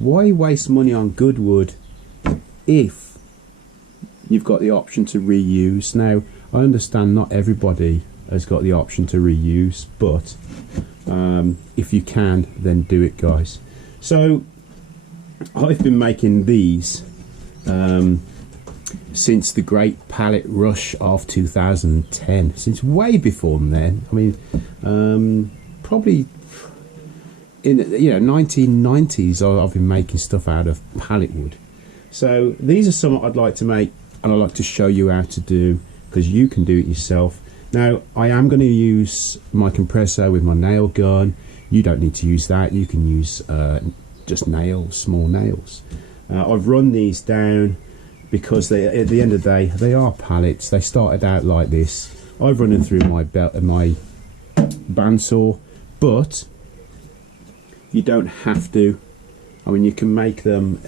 Why waste money on good wood if you've got the option to reuse? Now, I understand not everybody has got the option to reuse, but if you can, then do it, guys. So I've been making these since the great pallet rush of 2010, since way before then. I mean, probably in 1990s I've been making stuff out of pallet wood. So these are some I'd like to make, and I'd like to show you how to do, because you can do it yourself. Now, I am going to use my compressor with my nail gun. You don't need to use that. You can use just nails, small nails. I've run these down because at the end of the day, they are pallets. They started out like this. I've run them through my bandsaw, but you don't have to. I mean, you can make them.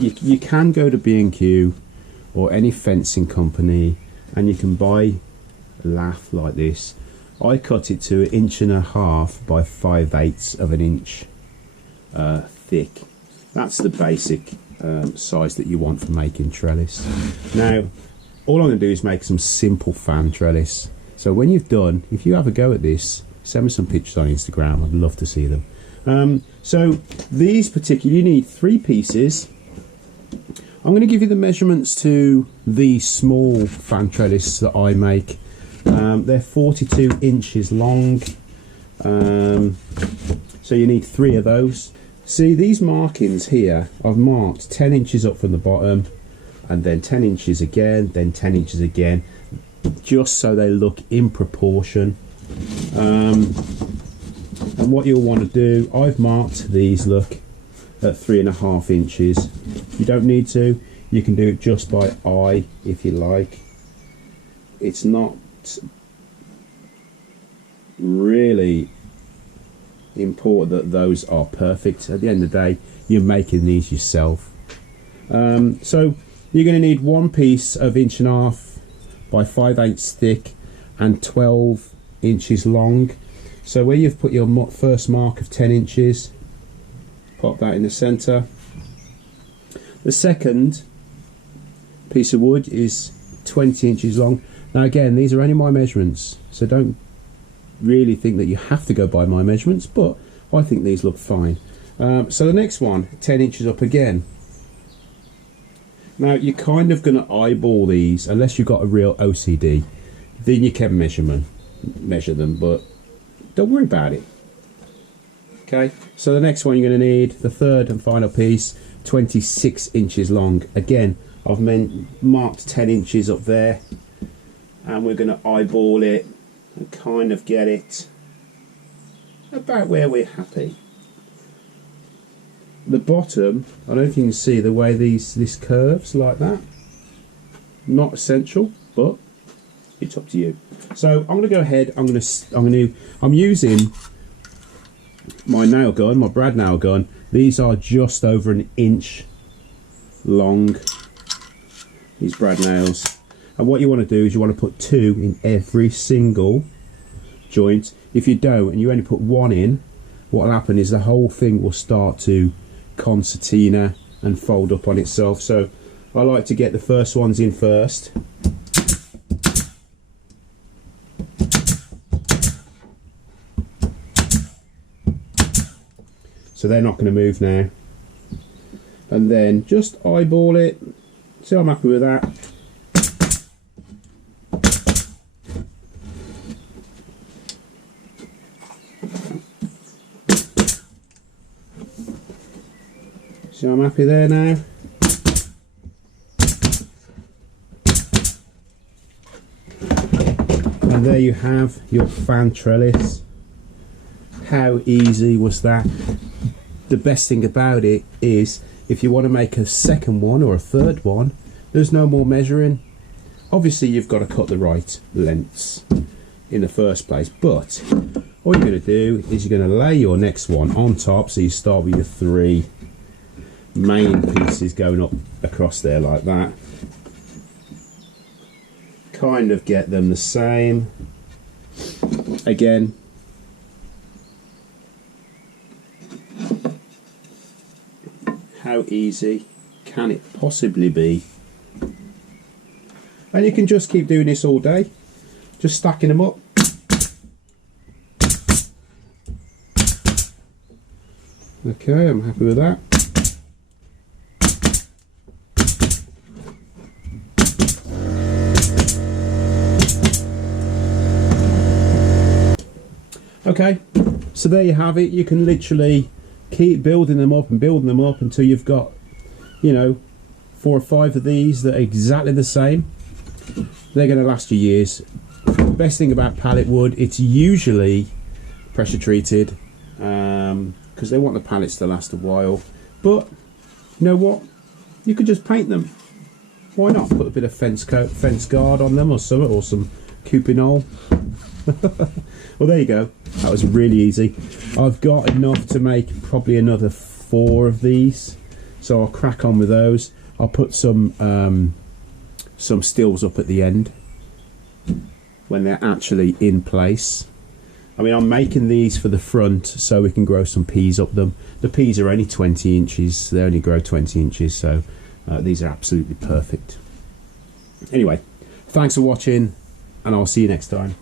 You can go to B&Q or any fencing company, and you can buy lath like this. I cut it to 1.5 inches by 5/8 of an inch thick. That's the basic size that you want for making trellis. Now, all I'm going to do is make some simple fan trellis. So when you've done, if you have a go at this, send me some pictures on Instagram. I'd love to see them. So these particular, you need 3 pieces. I'm going to give you the measurements to the small fan trellis that I make. They're 42 inches long, so you need 3 of those. See, these markings here, I've marked 10 inches up from the bottom, and then 10 inches again, then 10 inches again, just so they look in proportion. And what you'll want to do, I've marked these, look, at 3.5 inches. You don't need to. You can do it just by eye if you like. It's not really important that those are perfect. At the end of the day, you're making these yourself. So you're going to need 1 piece of 1.5 inches by 5/8 thick and 12 inches long. So where you've put your first mark of 10 inches, pop that in the center. The second piece of wood is 20 inches long. Now again, these are only my measurements, so don't really think that you have to go by my measurements, but I think these look fine. So the next one, 10 inches up again. Now you're kind of going to eyeball these, unless you've got a real OCD, then you can measure them, but don't worry about it. Okay, so the next one you're going to need, the third and final piece, 26 inches long. Again, I've marked 10 inches up there, and we're going to eyeball it and kind of get it about where we're happy. The bottom, I don't know if you can see the way this curves like that. Not essential, but it's up to you. So I'm going to go ahead. I'm using my nail gun, my brad nail gun. These are just over 1 inch long, these brad nails. And what you want to do is you want to put 2 in every single joint. If you don't, and you only put 1 in, what will happen is the whole thing will start to concertina and fold up on itself. So I like to get the first ones in first. So they're not going to move now. And then just eyeball it. See, I'm happy with that. So I'm happy there now. And there you have your fan trellis. How easy was that? The best thing about it is, if you want to make a second one or a third one, there's no more measuring. Obviously you've got to cut the right lengths in the first place, but all you're going to do is you're going to lay your next one on top. So you start with your 3 main pieces going up across there like that. Kind of get them the same. Again, how easy can it possibly be? And you can just keep doing this all day, just stacking them up. Okay, I'm happy with that. Okay, so there you have it. You can literally keep building them up and building them up until you've got, you know, 4 or 5 of these that are exactly the same. They're going to last you years. The best thing about pallet wood, it's usually pressure treated, because they want the pallets to last a while. But you know what? You could just paint them. Why not? Put a bit of fence guard on them or something, or some Cupinol. Well, there you go. That was really easy. I've got enough to make probably another 4 of these, so I'll crack on with those. I'll put some stills up at the end when they're actually in place. I mean, I'm making these for the front so we can grow some peas up them. The peas are only 20 inches. They only grow 20 inches, so these are absolutely perfect. Anyway, thanks for watching, and I'll see you next time.